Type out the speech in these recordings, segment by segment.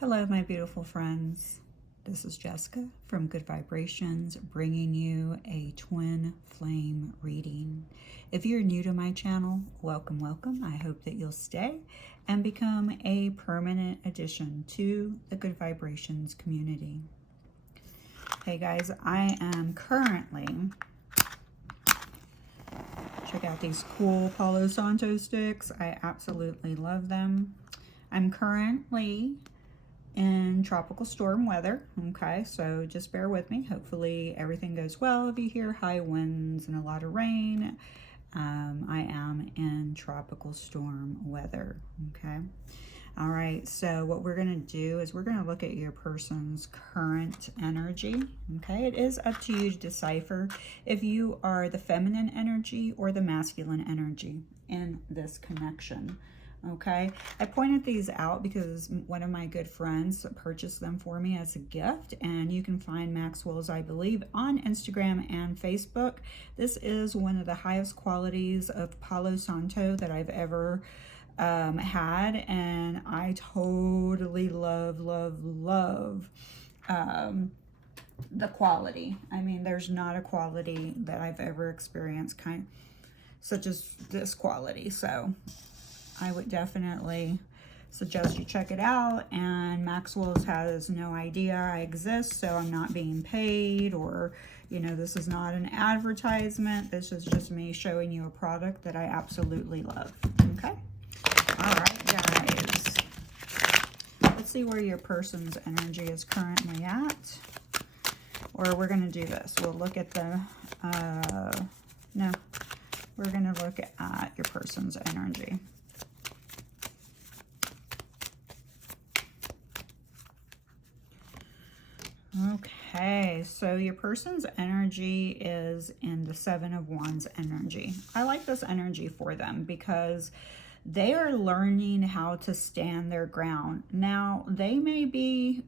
Hello, my beautiful friends. This is Jessica from Good Vibrations, bringing you a twin flame reading. If you're new to my channel, welcome, welcome. I hope that you'll stay and become a permanent addition to the Good Vibrations community. Hey guys, I am currently, check out these cool Palo Santo sticks. I absolutely love them. I'm currently in tropical storm weather. Okay, so just bear with me. Hopefully everything goes well. If you hear high winds and a lot of rain, I am in tropical storm weather. Okay. All right, so what we're going to do is we're going to look at your person's current energy. Okay, it is up to you to decipher if you are the feminine energy or the masculine energy in this connection. Okay, I pointed these out because one of my good friends purchased them for me as a gift, and you can find Maxwell's, I believe, on Instagram and Facebook. This is one of the highest qualities of Palo Santo that I've ever had, and I totally love the quality. I mean, there's not a quality that I've ever experienced such as this quality. So I would definitely suggest you check it out. And Maxwell's has no idea I exist, so I'm not being paid, or this is not an advertisement. This is just me showing you a product that I absolutely love. Okay. All right, guys. Let's see where your person's energy is currently at. Or we're going to do this. We'll look at the, no, we're going to look at your person's energy. Okay, so your person's energy is in the Seven of Wands energy. I like this energy for them because they are learning how to stand their ground. Now, they may be,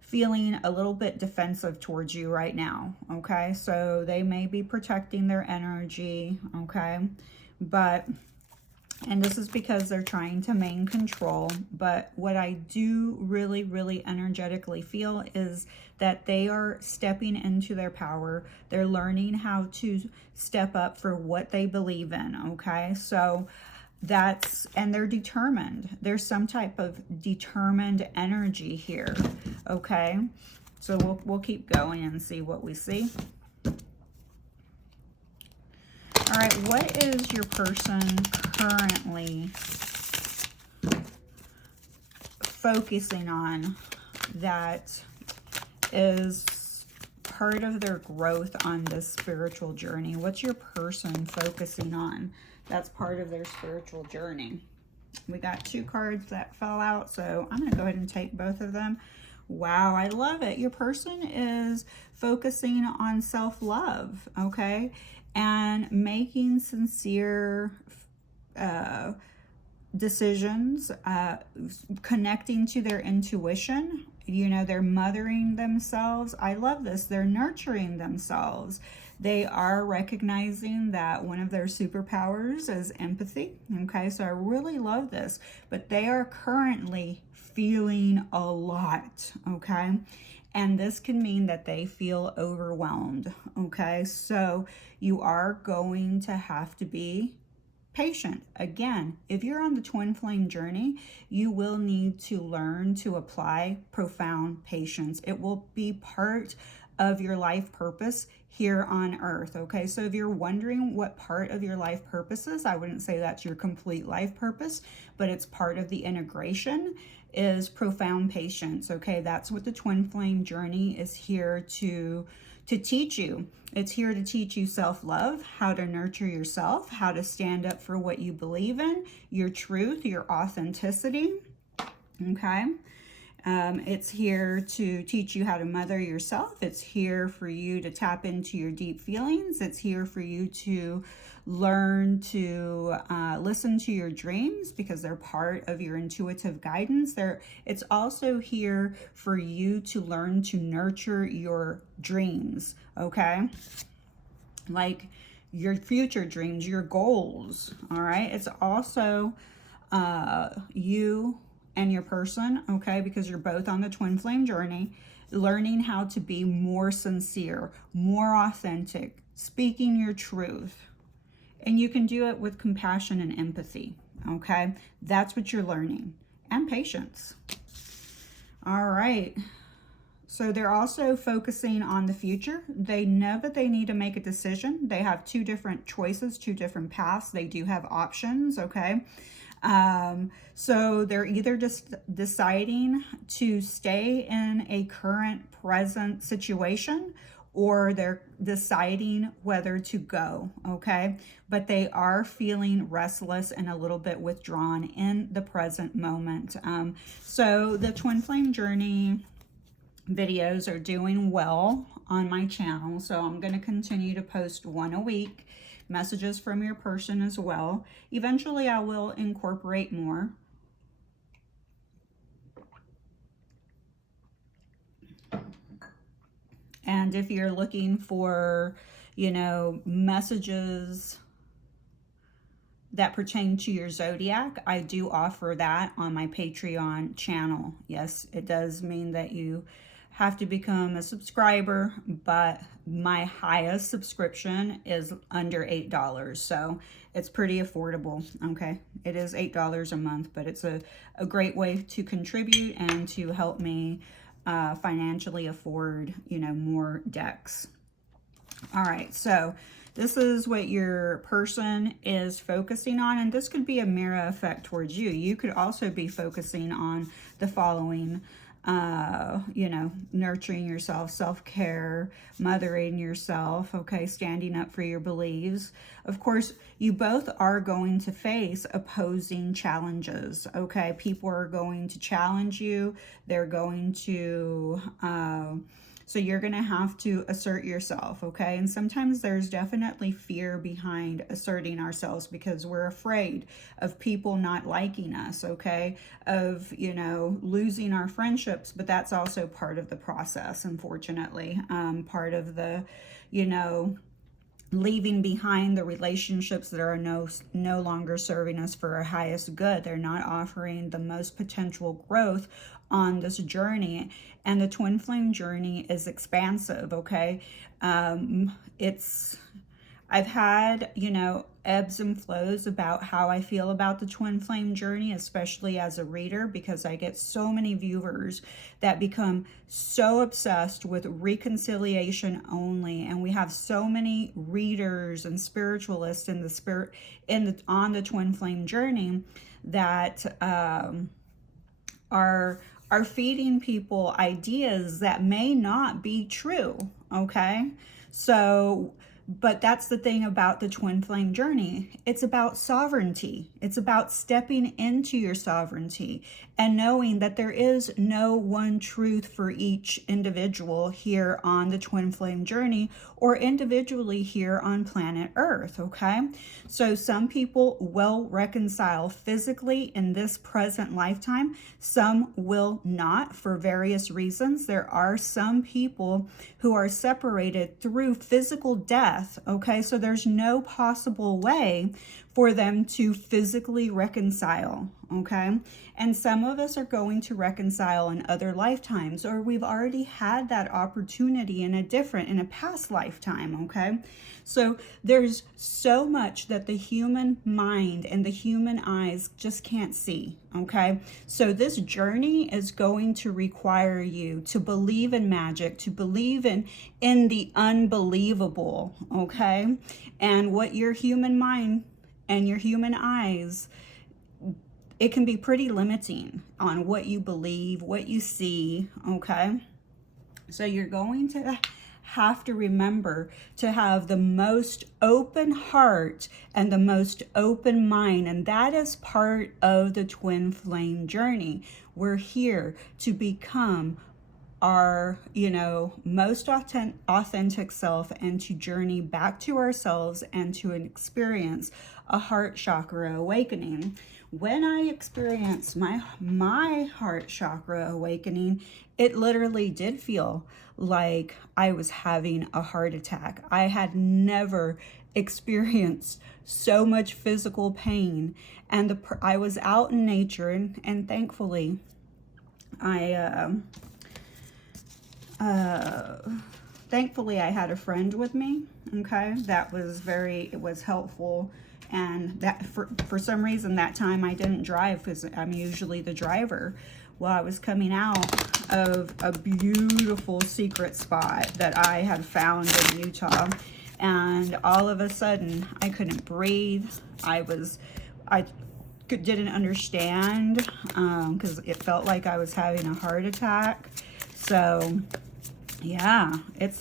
feeling a little bit defensive towards you right now, okay? So they may be protecting their energy, okay? And this is because they're trying to maintain control. But what I do really energetically feel is that they are stepping into their power. They're learning how to step up for what they believe in, okay? So and they're determined. There's some type of determined energy here, okay? So we'll keep going and see what we see. All right, what is your person currently focusing on that is part of their growth on this spiritual journey? What's your person focusing on that's part of their spiritual journey? We got two cards that fell out, so I'm going to go ahead and take both of them. Wow, I love it. Your person is focusing on self-love, okay? And making sincere decisions, connecting to their intuition. They're mothering themselves. I love this. They're nurturing themselves. They are recognizing that one of their superpowers is empathy. Okay, so I really love this. But they are currently feeling a lot. Okay. And this can mean that they feel overwhelmed. Okay, so you are going to have to be patient. Again, if you're on the twin flame journey, you will need to learn to apply profound patience. It will be part of your life purpose here on earth. Okay, so if you're wondering what part of your life purpose is, I wouldn't say that's your complete life purpose, but it's part of the integration is profound patience. Okay, that's what the twin flame journey is here to teach you. It's here to teach you self-love, how to nurture yourself, how to stand up for what you believe in, your truth, your authenticity. Okay. It's here to teach you how to mother yourself. It's here for you to tap into your deep feelings. It's here for you to learn to listen to your dreams because they're part of your intuitive guidance. It's also here for you to learn to nurture your dreams, okay? Like your future dreams, your goals, all right? It's also you and your person, okay, because you're both on the twin flame journey, learning how to be more sincere, more authentic, speaking your truth. And you can do it with compassion and empathy, okay? That's what you're learning. And patience. All right. So they're also focusing on the future. They know that they need to make a decision. They have two different choices, two different paths. They do have options, okay? So they're either just deciding to stay in a current present situation, or they're deciding whether to go, okay? But they are feeling restless and a little bit withdrawn in the present moment. So the twin flame journey videos are doing well on my channel, so I'm going to continue to post one a week. Messages from your person as well. Eventually I will incorporate more. And if you're looking for, you know, messages that pertain to your zodiac, I do offer that on my Patreon channel. Yes, it does mean that you have to become a subscriber, but my highest subscription is under $8, so it's pretty affordable. Okay, it is $8 a month, but it's a great way to contribute and to help me financially afford, you know, more decks. All right, so this is what your person is focusing on, and this could be a mirror effect towards you. You could also be focusing on the following, you know, nurturing yourself, self-care, mothering yourself, okay, standing up for your beliefs. Of course, you both are going to face opposing challenges, okay? People are going to challenge you. They're going to, so you're going to have to assert yourself, okay? And sometimes there's definitely fear behind asserting ourselves because we're afraid of people not liking us, okay? Of, you know, losing our friendships, but that's also part of the process, unfortunately. Part of the, you know, leaving behind the relationships that are no longer serving us for our highest good. They're not offering the most potential growth on this journey. And the twin flame journey is expansive, okay? I've had, you know, ebbs and flows about how I feel about the twin flame journey, especially as a reader, because I get so many viewers that become so obsessed with reconciliation only, and we have so many readers and spiritualists in the on the twin flame journey that are feeding people ideas that may not be true, okay? So, but that's the thing about the twin flame journey. It's about sovereignty. It's about stepping into your sovereignty and knowing that there is no one truth for each individual here on the twin flame journey or individually here on planet Earth, okay? So some people will reconcile physically in this present lifetime. Some will not for various reasons. There are some people who are separated through physical death, okay? So there's no possible way for them to physically reconcile, okay? And some of us are going to reconcile in other lifetimes, or we've already had that opportunity in a past lifetime, okay? So there's so much that the human mind and the human eyes just can't see, okay? So this journey is going to require you to believe in magic, to believe in the unbelievable, okay? And what your human mind and your human eyes, it can be pretty limiting on what you believe, what you see, okay? So you're going to have to remember to have the most open heart and the most open mind, and that is part of the twin flame journey. We're here to become our, you know, most authentic self and to journey back to ourselves and to experience a heart chakra awakening. When I experienced my heart chakra awakening, it literally did feel like I was having a heart attack. I had never experienced so much physical pain, and I was out in nature, and thankfully thankfully I had a friend with me, okay, that was it was helpful. And that for some reason that time I didn't drive, because I'm usually the driver. Well, I was coming out of a beautiful secret spot that I had found in Utah, and all of a sudden I couldn't breathe. I didn't understand, because it felt like I was having a heart attack. So yeah, it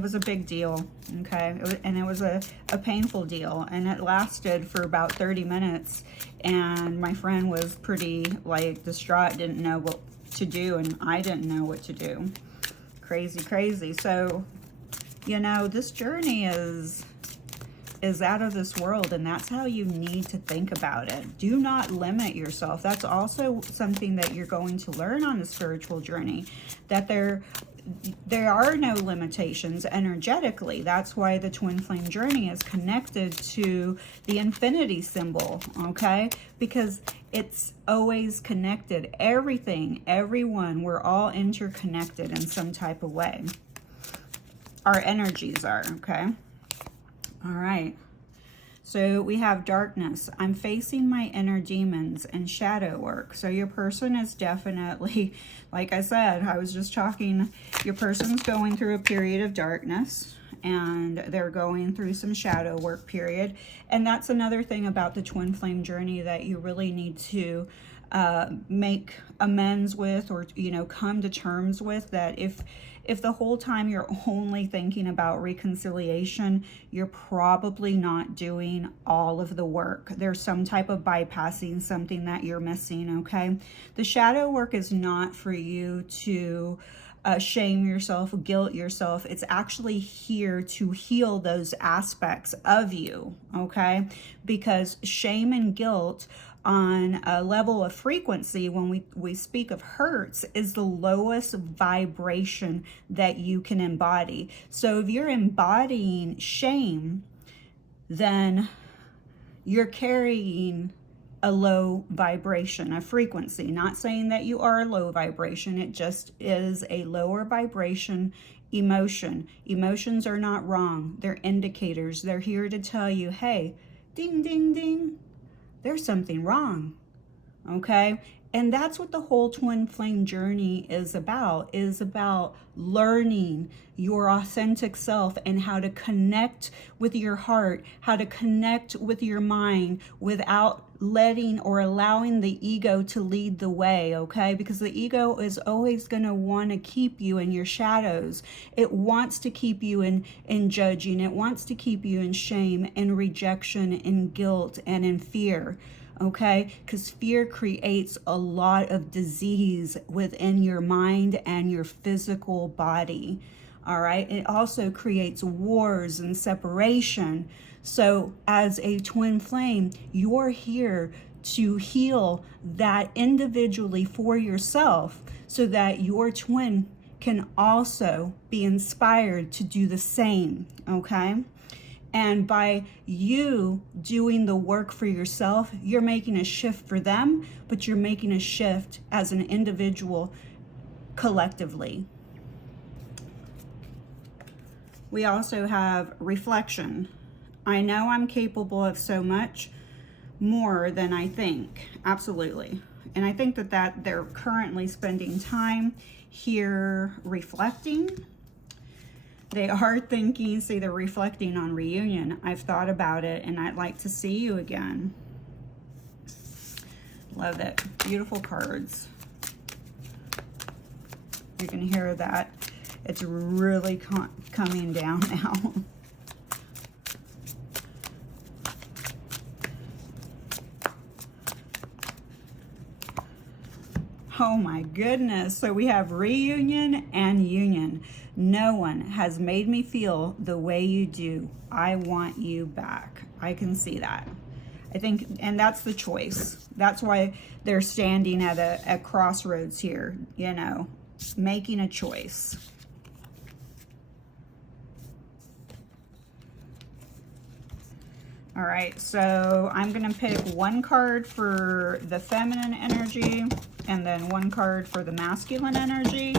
was a big deal, okay? It was a painful deal, and it lasted for about 30 minutes, and my friend was pretty, like, distraught, didn't know what to do, and I didn't know what to do. Crazy, crazy. So, you know, this journey is out of this world, and that's how you need to think about it. Do not limit yourself. That's also something that you're going to learn on a spiritual journey, that there are no limitations energetically. That's why the twin flame journey is connected to the infinity symbol, okay? Because it's always connected. Everything, everyone, we're all interconnected in some type of way. Our energies are, okay? All right. So we have darkness. I'm facing my inner demons and shadow work. So your person is definitely, like I said, I was just talking, your person's going through a period of darkness, and they're going through some shadow work period. And that's another thing about the twin flame journey that you really need to make amends with, or, you know, come to terms with, that if the whole time you're only thinking about reconciliation, you're probably not doing all of the work. There's some type of bypassing, something that you're missing, okay? The shadow work is not for you to shame yourself, guilt yourself. It's actually here to heal those aspects of you, okay? Because shame and guilt on a level of frequency, when we speak of hertz, is the lowest vibration that you can embody. So if you're embodying shame, then you're carrying a low vibration, a frequency. Not saying that you are a low vibration, it just is a lower vibration emotion. Emotions are not wrong. They're indicators. They're here to tell you, hey, ding, ding, ding, there's something wrong, okay? And that's what the whole twin flame journey is about learning your authentic self and how to connect with your heart, how to connect with your mind without letting or allowing the ego to lead the way, okay? Because the ego is always going to want to keep you in your shadows. It wants to keep you in judging. It wants to keep you in shame and rejection and guilt and in fear. Okay, because fear creates a lot of disease within your mind and your physical body. All right, it also creates wars and separation. So as a twin flame, you're here to heal that individually for yourself, so that your twin can also be inspired to do the same, okay? And by you doing the work for yourself, you're making a shift for them, but you're making a shift as an individual collectively. We also have reflection. I know I'm capable of so much more than I think. Absolutely. And I think that they're currently spending time here reflecting. They are thinking, see, they're reflecting on reunion. I've thought about it, and I'd like to see you again. Love it. Beautiful cards. You can hear that. It's really coming down now. Oh my goodness. So we have reunion and union. No one has made me feel the way you do. I want you back. I can see that. I think, and that's the choice. That's why they're standing at a crossroads here, you know, making a choice. All right, so I'm going to pick one card for the feminine energy and then one card for the masculine energy.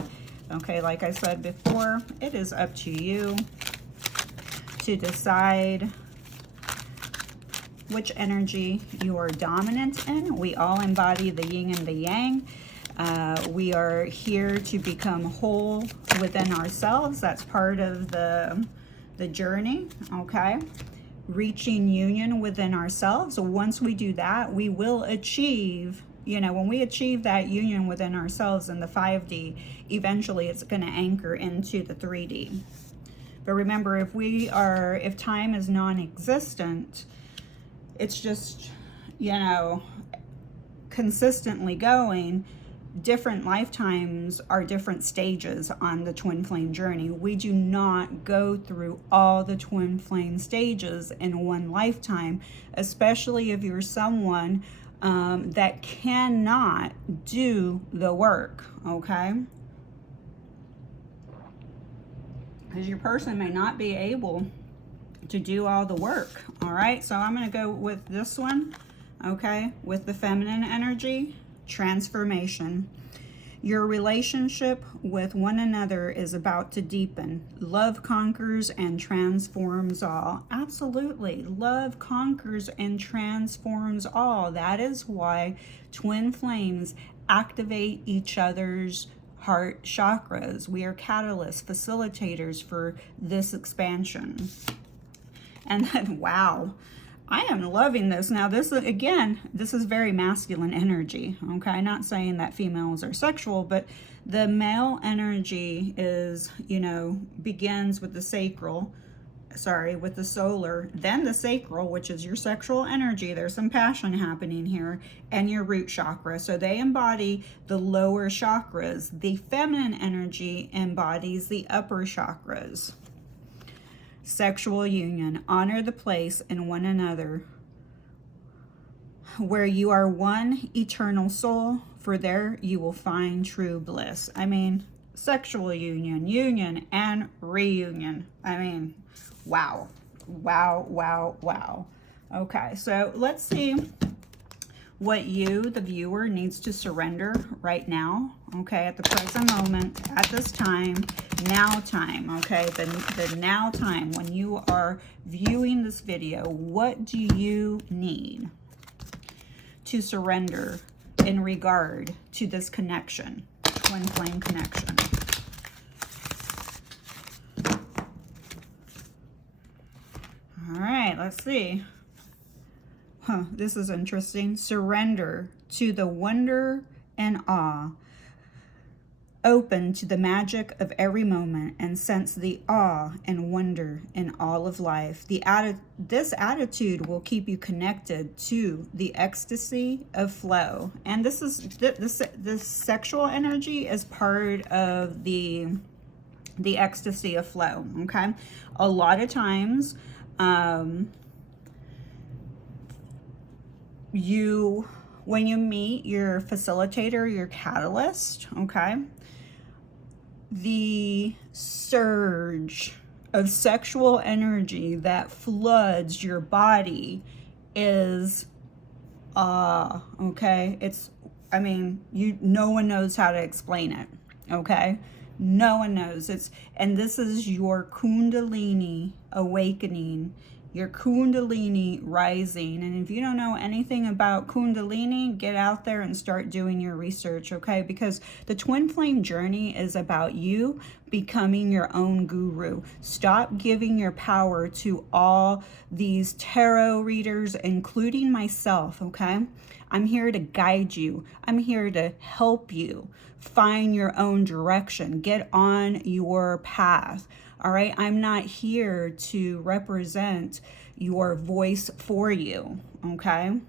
Okay, like I said before, it is up to you to decide which energy you are dominant in. We all embody the yin and the yang. We are here to become whole within ourselves. That's part of the journey, okay? Reaching union within ourselves. So once we do that, we will achieve, you know, when we achieve that union within ourselves in the 5D, eventually it's going to anchor into the 3D. But remember, if time is non-existent, it's just, you know, consistently going. Different lifetimes are different stages on the twin flame journey. We do not go through all the twin flame stages in one lifetime, especially if you're someone that cannot do the work, okay? Because your person may not be able to do all the work, all right? So I'm going to go with this one, okay, with the feminine energy. Transformation. Your relationship with one another is about to deepen. Love conquers and transforms all. Absolutely. Love conquers and transforms all. That is why twin flames activate each other's heart chakras. We are catalysts, facilitators for this expansion. And then, wow. I am loving this. Now, this is very masculine energy, okay? Not saying that females are sexual, but the male energy is, you know, begins with the sacral, with the solar, then the sacral, which is your sexual energy. There's some passion happening here, and your root chakra. So they embody the lower chakras. The feminine energy embodies the upper chakras. Sexual union. Honor the place in one another where you are one eternal soul, for there you will find true bliss. I mean, sexual union and reunion. I mean, wow. Wow, wow, wow. Okay, so let's see what you, the viewer, needs to surrender right now, okay, at the present moment, at this time, now time, okay, the now time, when you are viewing this video. What do you need to surrender in regard to this connection, twin flame connection? All right, let's see. This is interesting. Surrender to the wonder and awe. Open to the magic of every moment and sense the awe and wonder in all of life. This attitude will keep you connected to the ecstasy of flow. And this is this sexual energy is part of the ecstasy of flow, okay? A lot of times, when you meet your facilitator, your catalyst, okay, the surge of sexual energy that floods your body is okay? No one knows how to explain it, okay? No one knows. And this is your Kundalini awakening, your Kundalini rising. And if you don't know anything about Kundalini, get out there and start doing your research, okay? Because the twin flame journey is about you becoming your own guru. Stop giving your power to all these tarot readers, including myself, okay? I'm here to guide you. I'm here to help you find your own direction. Get on your path. All right, I'm not here to represent your voice for you, okay?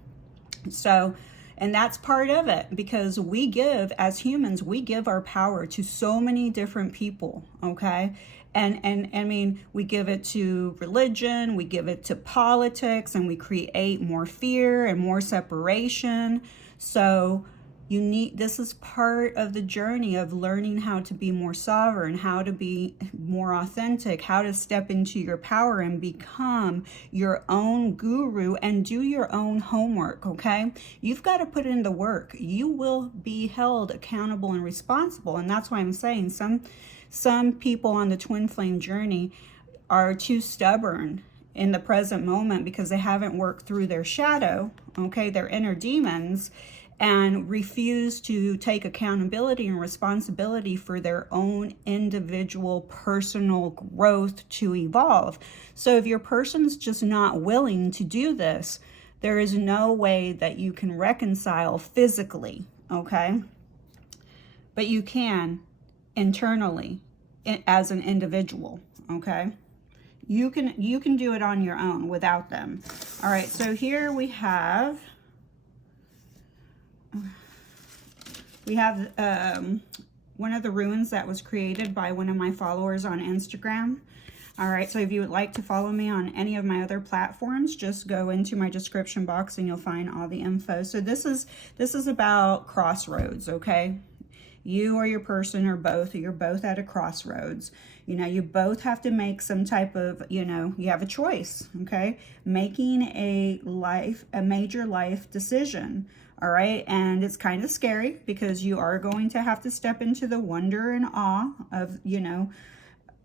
So, and that's part of it, because we give, as humans, we give our power to so many different people, okay? And I mean, we give it to religion, we give it to politics, and we create more fear and more separation. So This is part of the journey of learning how to be more sovereign, how to be more authentic, how to step into your power and become your own guru and do your own homework, okay? You've got to put in the work. You will be held accountable and responsible. And that's why I'm saying some people on the twin flame journey are too stubborn in the present moment because they haven't worked through their shadow, okay, their inner demons, and refuse to take accountability and responsibility for their own individual personal growth to evolve. So if your person's just not willing to do this, there is no way that you can reconcile physically, okay? But you can internally as an individual, okay? You can do it on your own without them. All right, so here we have one of the runes that was created by one of my followers on Instagram. All right, so if you would like to follow me on any of my other platforms, just go into my description box and you'll find all the info. So this is about crossroads, okay? You or your person or both, you're both at a crossroads. You know, you both have to make some type of, you have a choice, okay? Making a major life decision. All right, and it's kind of scary because you are going to have to step into the wonder and awe of,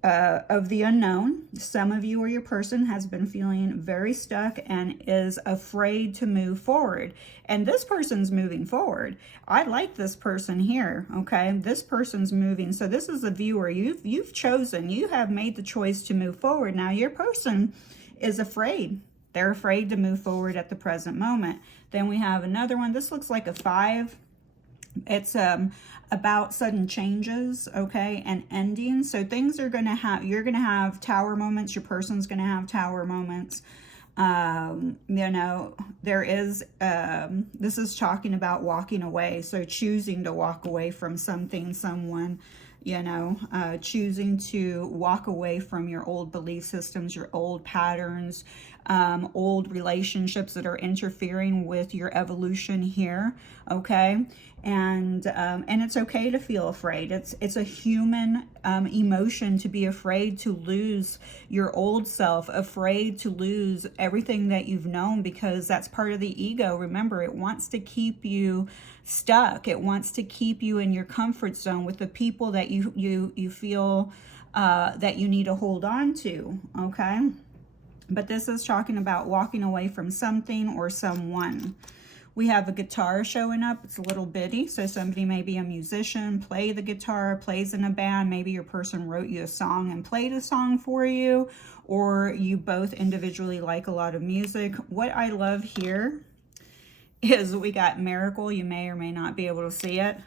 of the unknown. Some of you or your person has been feeling very stuck and is afraid to move forward. And this person's moving forward. I like this person here, okay? This person's moving. So this is a viewer. You've chosen. You have made the choice to move forward. Now your person is afraid. They're afraid to move forward at the present moment. Then we have another one. This looks like a 5. It's about sudden changes, okay, and endings. So things are going to have, you're going to have tower moments. Your person's going to have tower moments. There is, this is talking about walking away. So choosing to walk away from something, someone, choosing to walk away from your old belief systems, your old patterns, old relationships that are interfering with your evolution here, okay? And it's okay to feel afraid. It's a human emotion to be afraid to lose your old self, afraid to lose everything that you've known, because that's part of the ego. Remember, it wants to keep you stuck. It wants to keep you in your comfort zone with the people that you feel that you need to hold on to, okay? But this is talking about walking away from something or someone. We have a guitar showing up. It's a little bitty. So somebody may be a musician, play the guitar, plays in a band. Maybe your person wrote you a song and played a song for you, or you both individually like a lot of music. What I love here is we got miracle. You may or may not be able to see it.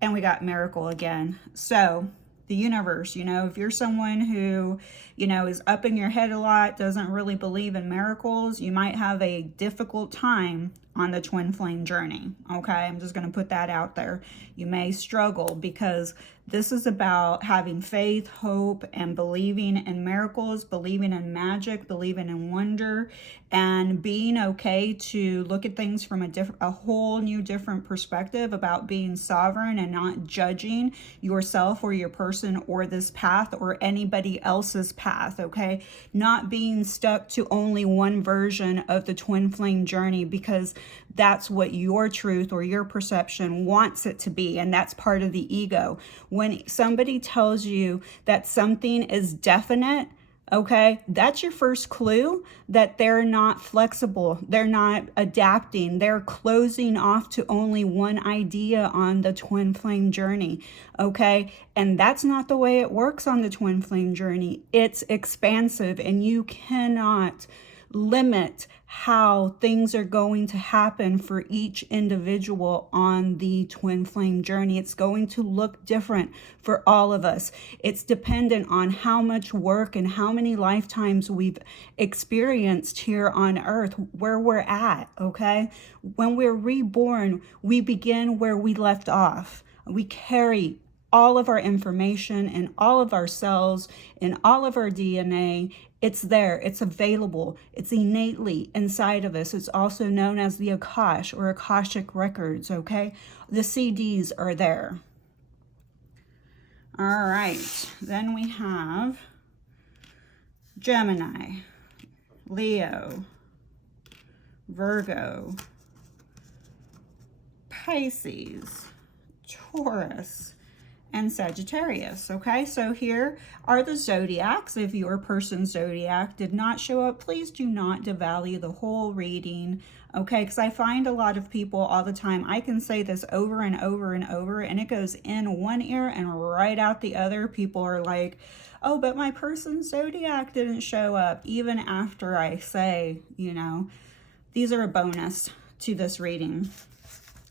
And we got miracle again. So the universe, if you're someone who, is up in your head a lot, doesn't really believe in miracles, you might have a difficult time on the twin flame journey, okay? I'm just going to put that out there. You may struggle because this is about having faith, hope, and believing in miracles, believing in magic, believing in wonder, and being okay to look at things from a whole new different perspective about being sovereign and not judging yourself or your person or this path or anybody else's path, okay? Not being stuck to only one version of the twin flame journey because that's what your truth or your perception wants it to be, and that's part of the ego. When somebody tells you that something is definite, okay, that's your first clue that they're not flexible, they're not adapting, they're closing off to only one idea on the twin flame journey, okay? And that's not the way it works on the twin flame journey. It's expansive, and you cannot limit how things are going to happen for each individual on the twin flame journey. It's going to look different for all of us. It's dependent on how much work and how many lifetimes we've experienced here on earth, where we're at, okay? When we're reborn, we begin where we left off. We carry all of our information in all of our cells, in all of our DNA. It's there, it's available, it's innately inside of us. It's also known as the Akash or Akashic records, okay? The CDs are there. All right, then we have Gemini, Leo, Virgo, Pisces, Taurus, and Sagittarius. Okay, so here are the zodiacs. If your person's zodiac did not show up, please do not devalue the whole reading. Okay, because I find a lot of people all the time, I can say this over and over and over, and it goes in one ear and right out the other. People are like, oh, but my person's zodiac didn't show up, even after I say, you know, these are a bonus to this reading.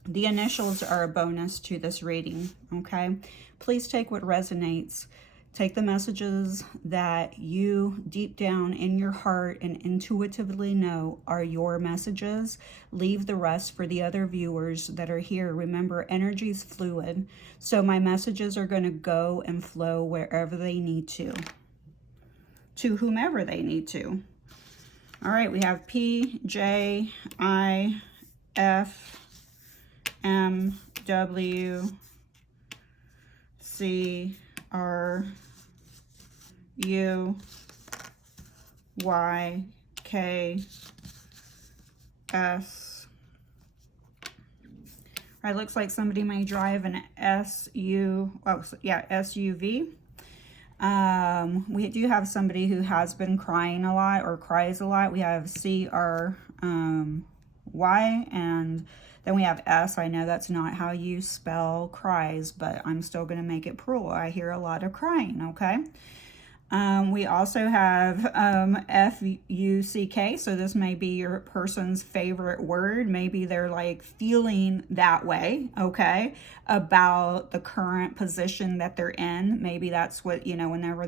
The initials are a bonus to this reading, okay? Please take what resonates. Take the messages that you deep down in your heart and intuitively know are your messages. Leave the rest for the other viewers that are here. Remember, energy is fluid, so my messages are going to go and flow wherever they need to whomever they need to. All right, we have P, J, I, F, M, W, C, R, U, Y, K, S. All right, looks like somebody may drive an SUV. We do have somebody who has been crying a lot or cries a lot. We have C-R-Y, and then we have S. I know that's not how you spell cries, but I'm still going to make it plural. I hear a lot of crying, okay? We also have F-U-C-K, so this may be your person's favorite word. Maybe they're like feeling that way, okay, about the current position that they're in. Maybe that's what, you know, whenever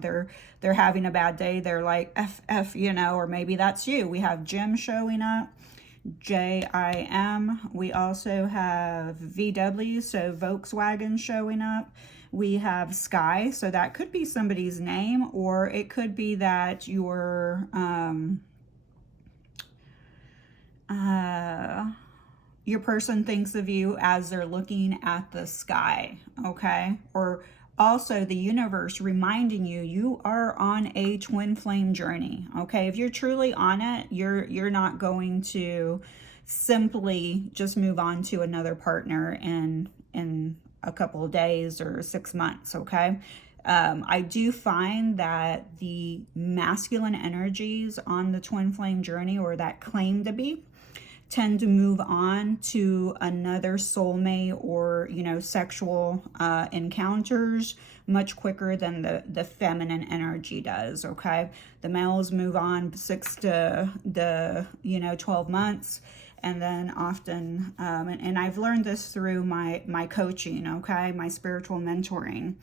they're having a bad day, they're like F, you know, or maybe that's you. We have Jim showing up, J-I-M. We also have VW, so Volkswagen showing up. We have Sky, so that could be somebody's name, or it could be that your person thinks of you as they're looking at the sky, okay? Or also the universe reminding you, you are on a twin flame journey, okay? If you're truly on it, you're not going to simply just move on to another partner in a couple of days or 6 months, okay? I do find that the masculine energies on the twin flame journey, or that claim to be, tend to move on to another soulmate or, you know, sexual encounters much quicker than the feminine energy does, okay? The males move on 6 to 12 months. And then often, and I've learned this through my coaching, okay, my spiritual mentoring.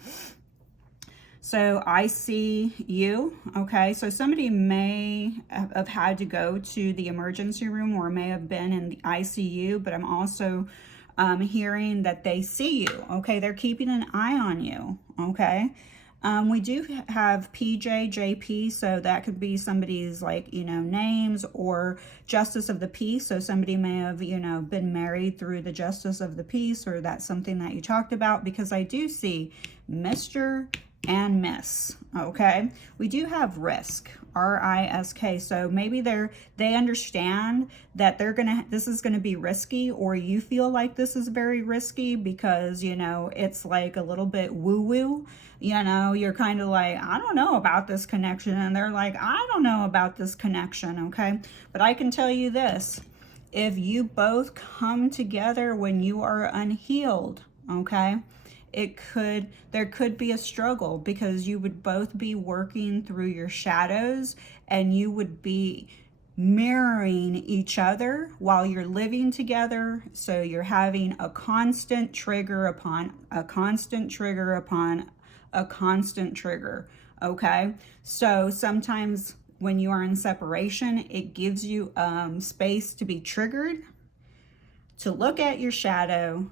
So I see you, okay? So somebody may have had to go to the emergency room or may have been in the ICU, but I'm also hearing that they see you, okay? They're keeping an eye on you, okay? We do have PJ, JP, so that could be somebody's, like, you know, names, or Justice of the Peace. So somebody may have, you know, been married through the Justice of the Peace, or that's something that you talked about, because I do see Mr. and Miss, okay? We do have Risk, R-I-S-K. So maybe they understand that this is gonna be risky, or you feel like this is very risky because, you know, it's like a little bit woo-woo. You know, you're kind of like, I don't know about this connection. And they're like, I don't know about this connection, okay? But I can tell you this, if you both come together when you are unhealed, okay, there could be a struggle, because you would both be working through your shadows, and you would be mirroring each other while you're living together. So you're having a constant trigger upon a constant trigger upon a constant trigger, okay? So sometimes when you are in separation, it gives you space to be triggered, to look at your shadow,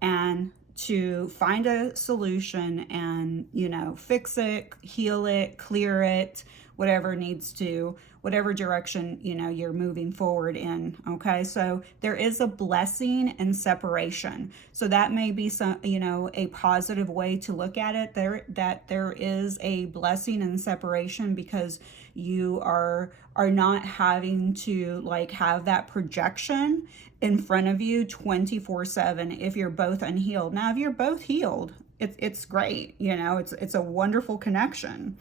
and to find a solution and, you know, fix it, heal it, clear it, whatever needs to, whatever direction, you know, you're moving forward in. Okay. So there is a blessing in separation. So that may be some, you know, a positive way to look at it that there is a blessing in separation, because you are not having to like have that projection in front of you 24/7 if you're both unhealed. Now, if you're both healed, it's great. You know, it's a wonderful connection.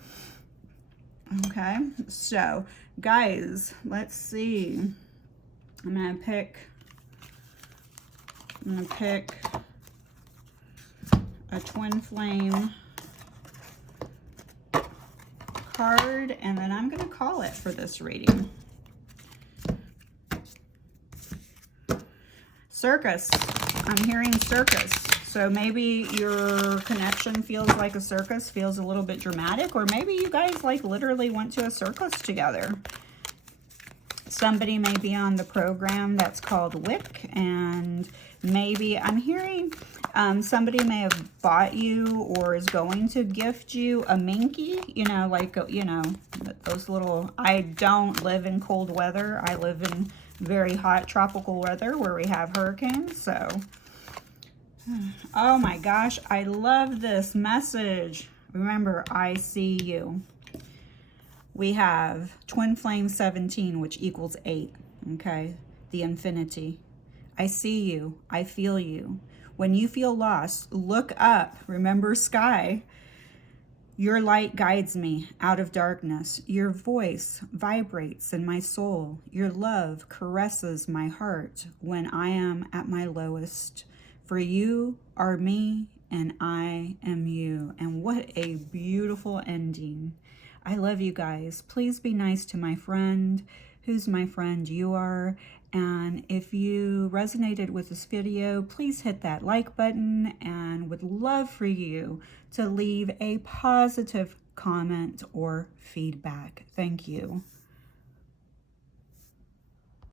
Okay, so guys, let's see. I'm gonna pick a twin flame card, and then I'm gonna call it for this reading. Circus. I'm hearing circus. So maybe your connection feels like a circus, feels a little bit dramatic, or maybe you guys like literally went to a circus together. Somebody may be on the program that's called WIC, and maybe I'm hearing somebody may have bought you or is going to gift you a Minky, you know, like, you know, those little, I don't live in cold weather. I live in very hot tropical weather where we have hurricanes. So, oh my gosh, I love this message. Remember, I see you. We have twin flame 17, which equals 8. Okay, the infinity. I see you. I feel you. When you feel lost, look up. Remember sky. Your light guides me out of darkness. Your voice vibrates in my soul. Your love caresses my heart when I am at my lowest. For you are me and I am you. And what a beautiful ending. I love you guys. Please be nice to my friend. Who's my friend? You are. And if you resonated with this video, please hit that like button, and would love for you to leave a positive comment or feedback. Thank you.